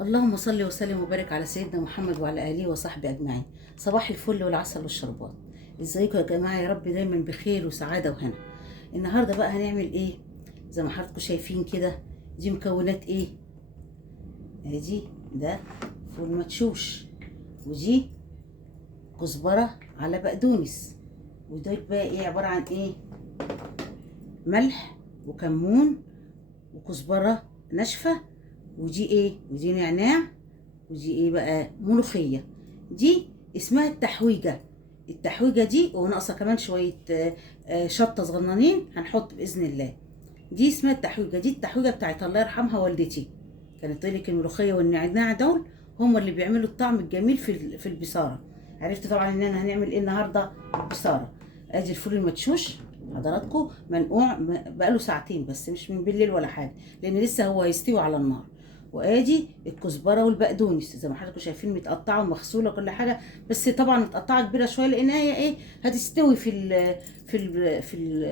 اللهم صل وسلم وبارك على سيدنا محمد وعلى اله وصحبه اجمعين. صباح الفل والعسل والشربات. ازيكم يا جماعه؟ يا رب دايما بخير وسعاده وهنا. النهارده بقى هنعمل ايه؟ زي ما حضراتكم شايفين كده. دي مكونات ايه؟ ادي ده فول مدشوش، ودي كزبره على بقدونس، ودول بقى ايه؟ عباره عن ايه؟ ملح وكمون وكزبره ناشفه، ودي ايه؟ ودي نعناع، ودي ايه بقى؟ ملوخيه. دي اسمها التحويجه. التحويجه دي وناقصه كمان شويه شطه صغننين هنحط باذن الله. دي اسمها التحويجه. دي التحويجه بتاعت الله يرحمها والدتي، كانت تقول لك الملوخيه والنعناع دول هم اللي بيعملوا الطعم الجميل في البصاره. عرفت طبعا ان انا هنعمل ايه النهارده؟ البصاره. ادي الفول المدشوش حضراتكم منقوع بقاله ساعتين بس، مش من بالليل ولا حاجه، لان لسه هو هيستوي على النار. وادي الكزبره والبقدونس زي ما حضراتكم شايفين متقطعه ومغسوله كل حاجه، بس طبعا متقطعه كبيره شويه لان هي ايه؟ هتستوي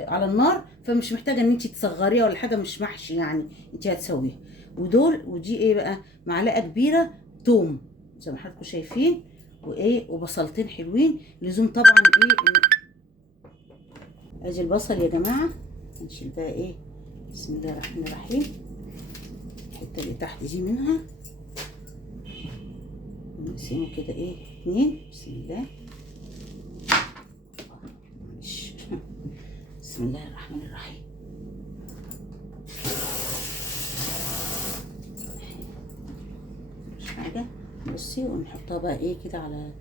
على النار، فمش محتاجه ان انت تصغريها ولا حاجه، مش محشي يعني، انت هتسويها. ودي ايه بقى؟ معلقه كبيره توم زي ما حضراتكم شايفين، وايه؟ وبصلتين حلوين لزوم طبعا ايه. ادي البصل يا جماعه. هنشيل بقى ايه؟ بسم الله الرحمن الرحيم. الحته اللي تحت دي منها نقسمه كده ايه؟ اتنين. بسم الله. معلش. بسم الله الرحمن الرحيم. مش حاجه. بصي، ونحطها بقى ايه كده على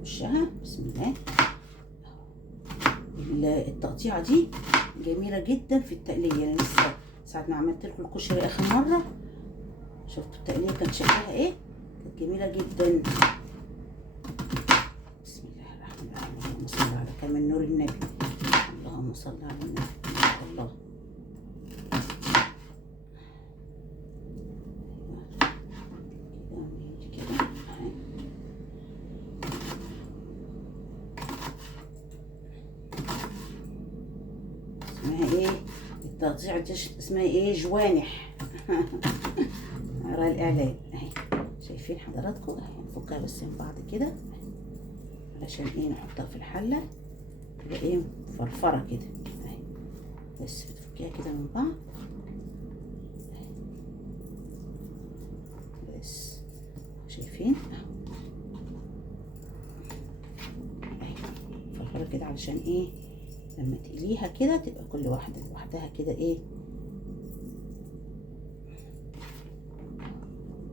وشها. بسم الله. التقطيعه دي جميله جدا في التقليه. انا لسه ساعه ما عملت لكم الكشري اخر مره شفتوا التقليه كانت شكلها ايه؟ كانت جميله جدا. بسم الله الرحمن الرحيم. اللهم صل على كامل نور النبي. اللهم صل على النبي. الله. اسمها ايه التقطيع دي؟ اسمها ايه؟ جوانح. على الاعلان اهي. شايفين حضراتكم؟ اهي نفكها بس من بعض كده علشان ايه؟ نحطها في الحله تبقى ايه؟ فرفره كده اهي. بس بتفكيها كده من بعض بس. شايفين اهي فرفره كده علشان ايه؟ لما تقليها كده تبقى كل واحده لوحدها كده ايه؟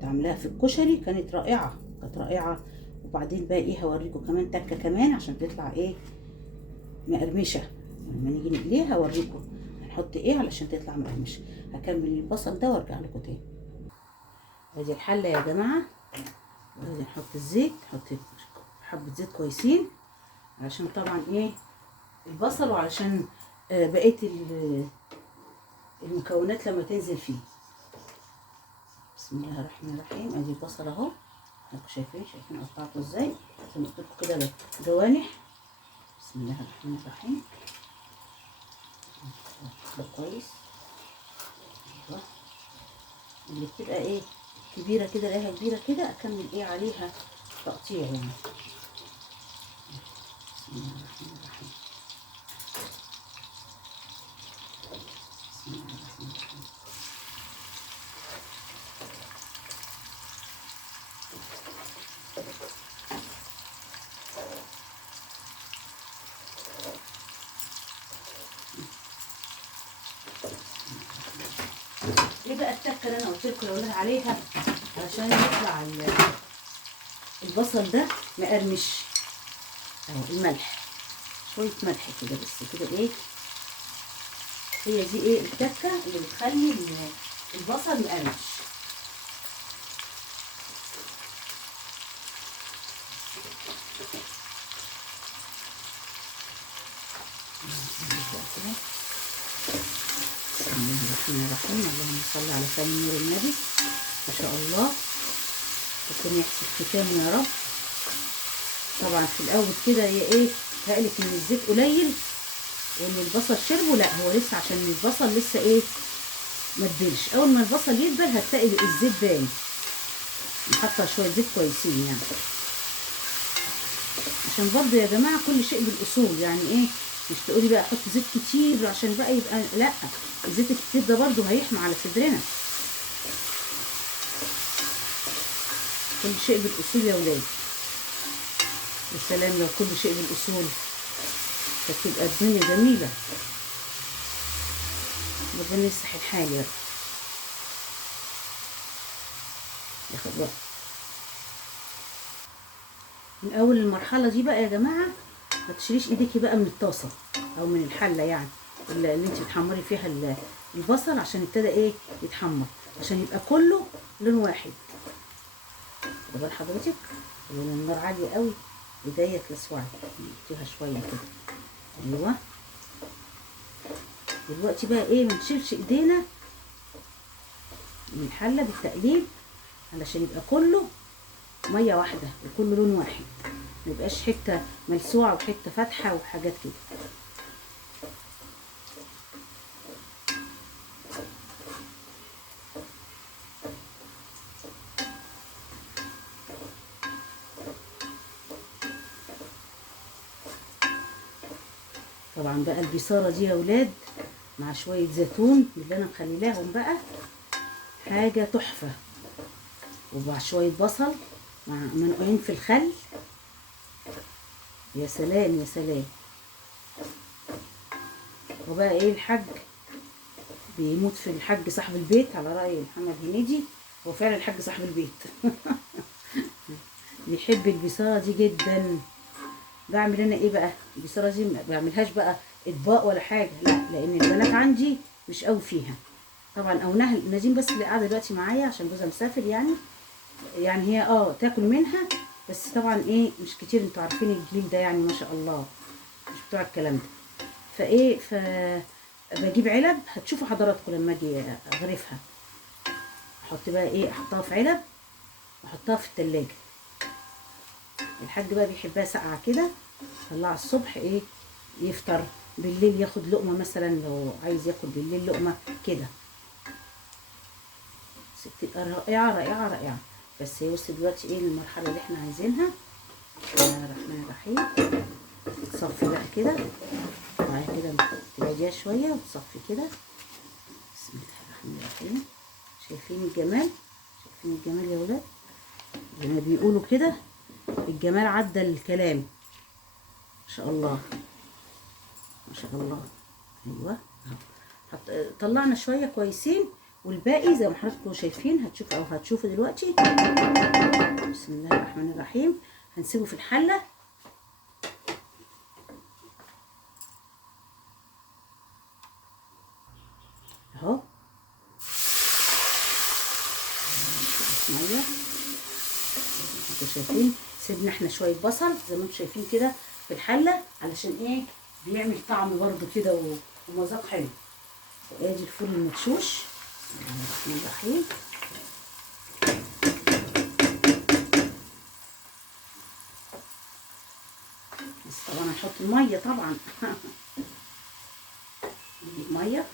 عاملاها في الكشري كانت رائعه، كانت رائعه. وبعدين بقى ايه؟ هوريكم كمان تكه كمان عشان تطلع ايه؟ مقرمشه. لما نيجي نقليها هوريكم هنحط ايه علشان تطلع مقرمشه. هكمل البصل ده وارجع لكم تاني. ادي الحله يا جماعه، وادي نحط الزيت. نحط حبه زيت كويسين علشان طبعا ايه؟ البصل، وعلشان بقيه المكونات لما تنزل فيه. بسم الله الرحمن الرحيم. ادي البصل اهو، انتوا شايفين قطعته ازاي؟ زي ما قلت لكم كده جوانح. بسم الله الرحمن الرحيم. ده كويس. ايوه. اللي بتبقى ايه؟ كبيره كده، الاقيها كبيره كده اكمل ايه عليها تقطيع يعني. بسم الله الرحمن الرحيم. بسم الله الرحمن الرحيم. ايه بقى التكه اللي انا قلت لكم يا ولاد عليها علشان يطلع البصل ده مقرمش؟ اهو الملح، شويه ملح كده بس كده ايه؟ هي دي ايه التكه اللي بتخلي البصل مقرمش. بسم الله الرحمن الرحيم. اللهم صل على كامل نور النبي. ما شاء الله. ربنا يحسن ختامه يا رب. طبعا في الاول كده هي ايه؟ هقلك ان الزيت قليل وان البصل شربه، لا هو لسه عشان البصل لسه ايه؟ ما تدبلش. اول ما البصل يدبل هتلاقي الزيت باين. نحطها شويه زيت كويسين يعني، عشان برضو يا جماعه كل شيء بالاصول. يعني ايه، مش تقولي بقى احط زيت كتير عشان بقى يبقى، لا، الزيت الكتير ده برضو هيحمى على صدرنا. كل شيء بالاصول يا ولاد. يا سلام لو كل شيء بالاصول، كانت تبقى الدنيا جميله. ربنا يصلح الحال يا رب. ياخد وقت. من اول المرحله دي بقى يا جماعه ما تشيليش ايديكي بقى من الطاسه او من الحله، يعني اللي انت بتحمري فيها البصل، عشان ابتدى ايه يتحمر، عشان يبقى كله لون واحد. خد بال حضرتك، لون النار عاليه قوي بدايه تلسوعي، نديها شويه كده. ايوه. دلوقتي بقى ايه، ما نشيلش ايدينا من الحله بالتقليب، علشان يبقى كله ميه واحده وكله لون واحد، ما يبقاش حته ملسوعه وحته فاتحه وحاجات كده. طبعا بقى البصاره دي يا ولاد مع شويه زيتون اللي انا مخليلاهم بقى حاجه تحفه، ومع شويه بصل مع منقوعين في الخل. يا سلام يا سلام. وبقى ايه، الحاج بيموت في الحاج صاحب البيت على رأي محمد هنيدي، هو فعلا الحاج صاحب البيت. بيحب البصاره دي جدا. بعمل انا ايه بقى، البصاره دي ما بعملهاش بقى اطباق ولا حاجه، لا، لان البنات عندي مش قوي فيها طبعا، او نادين بس اللي قاعده دلوقتي معايا عشان جوزها مسافر يعني. يعني هي تاكل منها، بس طبعا ايه مش كتير، انتوا عارفين الجيل ده يعني ما شاء الله مش بتوع الكلام ده. فايه بجيب علب، هتشوفوا حضراتكم لما اجي اغرفها. احط بقى ايه، احطها في علب واحطها في التلاجة. الحاج بقى بيحبها ساقعه كده، طلعها الصبح ايه يفطر، بالليل ياخد لقمه مثلا لو عايز ياكل بالليل لقمه كده. ست رائعه رائعه رائعه. بس هي بصي دلوقتي ايه المرحله اللي احنا عايزينها. بسم الله الرحمن الرحيم. تصفي بقى كده، وبعد كده تبعديها شويه وتصفي كده. بسم الله الرحمن الرحيم. شايفين الجمال، شايفين الجمال يا ولاد، زي ما بيقولوا كده الجمال عدى الكلام. ما شاء الله ما شاء الله. ايوه. طلعنا شويه كويسين، والباقي زي ما حضراتكم شايفين هتشوفوا دلوقتي. بسم الله الرحمن الرحيم. هنسيبه في الحله اهو. ميه. انتوا شايفين سيبنا احنا شويه بصل زي ما انتوا شايفين كده في الحله، علشان ايه بيعمل طعم برده كده ومذاق حلو. وادي الفول المدشوش. بسم الله الرحمن الرحيم. بس طبعا هنحط الميه طبعا. نجيب ميه.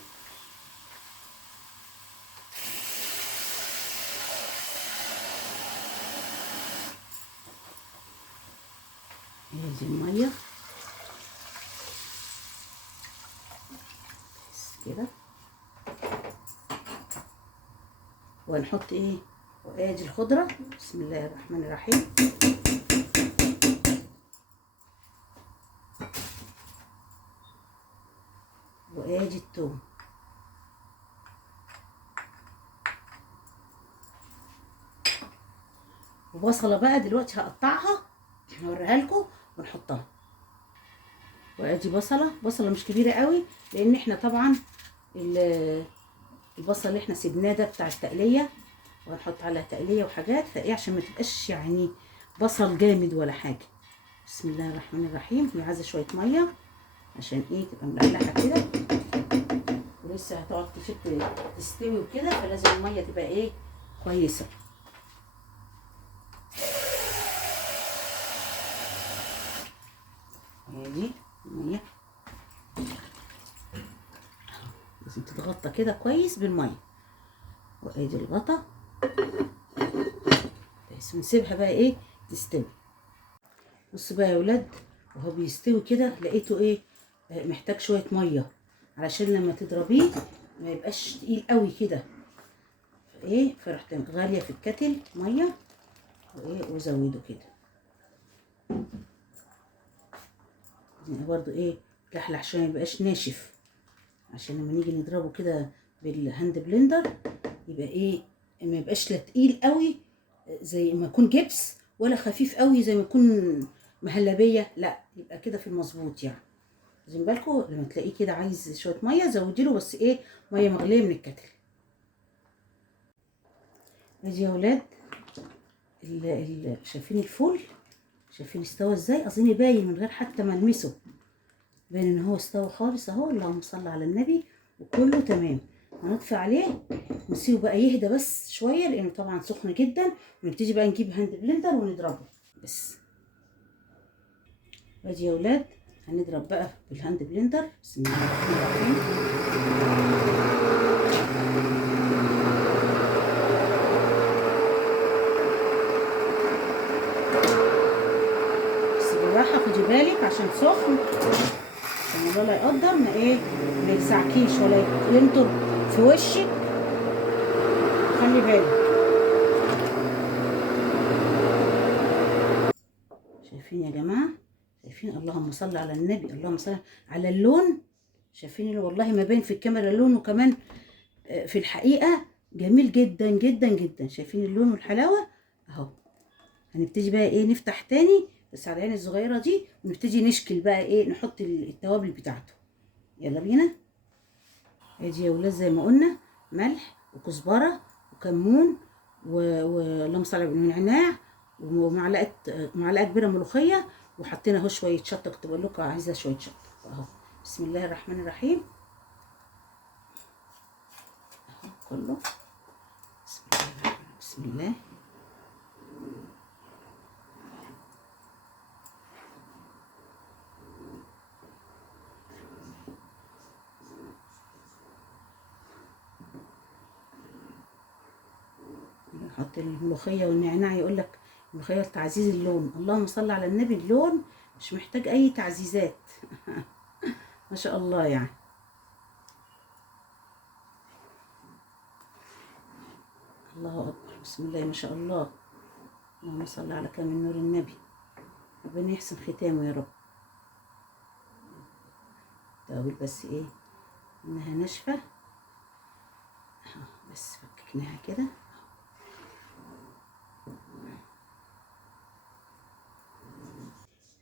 ادي الميه بس كده. وهنحط ايه، وادي الخضره. بسم الله الرحمن الرحيم. وادي الثوم. وبصله بقى دلوقتي هقطعها هوريها لكم ونحطها. وادي بصله مش كبيره قوي، لان احنا طبعا البصل اللي احنا سيبناه ده بتاع التقليه، وهنحط عليها تقليه وحاجات، فايه عشان ما تبقاش يعني بصل جامد ولا حاجه. بسم الله الرحمن الرحيم. هي عايزه شويه ميه عشان ايه تبقى ملحلحه كده، ولسه هتقعد تستوي وكده، فلازم الميه تبقى ايه كويسه. ادي الميه لازم تتغطى كده كويس بالميه. وادي الغطا بس ونسيبها بقى ايه تستوي. بصوا بقى يا ولاد، وهو بيستوي كده لقيته ايه محتاج شويه ميه علشان لما تضربيه ما يبقاش تقيل قوي كده. ايه فرحت غاليه في الكتل ميه وايه وزوده كده برضو ايه لحلح عشان ما يبقاش ناشف، عشان لما نيجي نضربه كده بالهاند بلندر يبقى ايه ما يبقاش لا تقيل قوي زي ما يكون جبس ولا خفيف قوي زي ما يكون مهلبيه، لا يبقى كده في المظبوط يعني. خدين بالكم لما تلاقيه كده عايز شويه ميه زودي له، بس ايه ميه مغليه من الكتل. ادي يا ولاد شايفين الفول، شايفين استوى ازاي؟ اظن باين من غير حتى ما المسه، باين ان هو استوى خالص اهو. اللهم صل على النبي وكله تمام. هنطفي عليه ونسيبه بقى يهدى بس شويه لانه طبعا سخن جدا، ونبتدي بقى نجيب هاند بلندر ونضربه بس. ادي يا ولاد هنضرب بقى بالهاند بلندر. بسم الله الرحمن الرحيم. بس بالراحه خدي بالك عشان سخن، عشان الله لا يقدر ما ايه ما يلسعكيش ولا ينطر في وشك، خلي بالك. شايفين يا جماعه؟ شايفين؟ اللهم صل على النبي، اللهم صل على اللون. شايفين والله ما باين في الكاميرا لونه كمان في الحقيقه جميل جدا جدا جدا. شايفين اللون والحلاوه اهو. هنبتدي بقى ايه نفتح تاني بس على العين الصغيره دي، ونبتدي نشكل بقى ايه نحط التوابل بتاعته. يلا بينا. ادي يا ولاد زي ما قلنا ملح وكزبره وكمون اللهم صل على نعناع ومعلقه كبيره ملوخيه، وحطينا اهو شويه شطه. كنت بقول لكم عايزه شويه شطه اهو. بسم الله الرحمن الرحيم اهو كله. بسم الله الرحمن بسم الله. نحط الملوخيه والنعناع، يقول لك الملوخيه لتعزيز اللون. اللهم صل على النبي، اللون مش محتاج اي تعزيزات ما شاء الله يعني. الله اكبر بسم الله ما شاء الله. اللهم صل على كامل نور النبي. ربنا يحسن ختامه يا رب. توابل بس ايه انها ناشفه اهو، بس فككناها كده.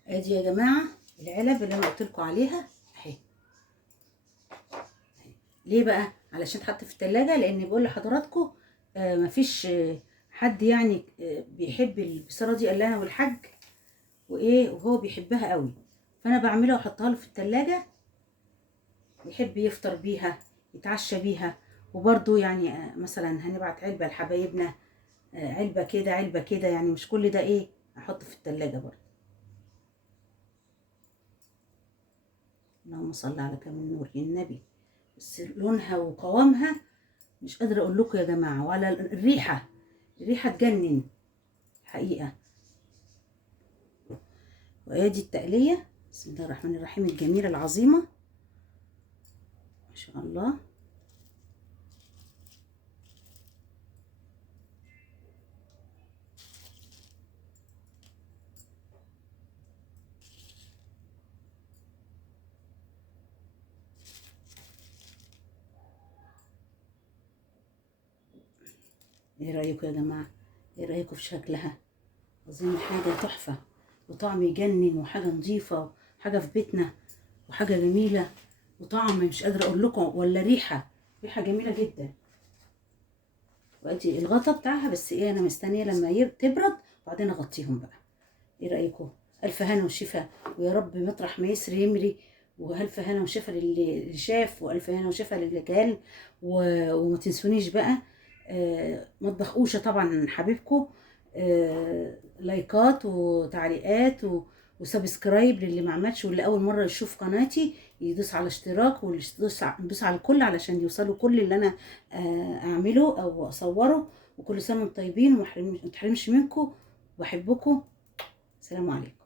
ادي يا جماعه العلب اللي انا قلت لكم عليها اهي. ليه بقى؟ علشان تحط في التلاجة، لان بقول لحضراتكم مفيش حد يعني بيحب البصاره دي الا انا والحاج وايه، وهو بيحبها قوي، فانا بعملها واحطها له في التلاجة. يحب يفطر بيها يتعشى بيها. وبرده يعني مثلا هنبعت علبه لحبايبنا، علبه كده علبه كده، يعني مش كل ده ايه احطه في التلاجة برضه. اللهم صل على كامل نور النبي. بس لونها وقوامها مش قادره اقول لكم يا جماعه، ولا الريحه، الريحه تجنن حقيقه. وادي التقليه. بسم الله الرحمن الرحيم الجميله العظيمه ما شاء الله. ايه رايكم يا جماعه؟ ايه رايكم في شكلها؟ اظن حاجه تحفه وطعم يجنن، وحاجه نظيفه، وحاجه في بيتنا، وحاجه جميله، وطعم مش قادره اقول لكم، ولا ريحه، ريحه جميله جدا. وادي الغطا بتاعها، بس ايه انا مستنيه لما تبرد وبعدين اغطيهم بقى. ايه رايكم؟ الف هنا وشفا، ويا رب مطرح ما يسري يمري، والف هنا وشفا للي شاف، والف هنا وشفا للي كان. وما تنسونيش بقى مطبخ اوشا طبعا حبيبكم، لايكات وتعليقات وسبسكرايب للي ما عملش، واللي اول مره يشوف قناتي يدوس على اشتراك، واللي يدوس على الكل علشان يوصلوا كل اللي انا اعمله او اصوره. وكل سنه وانتم طيبين وما تحرمش منكم، بحبكم. سلام عليكم.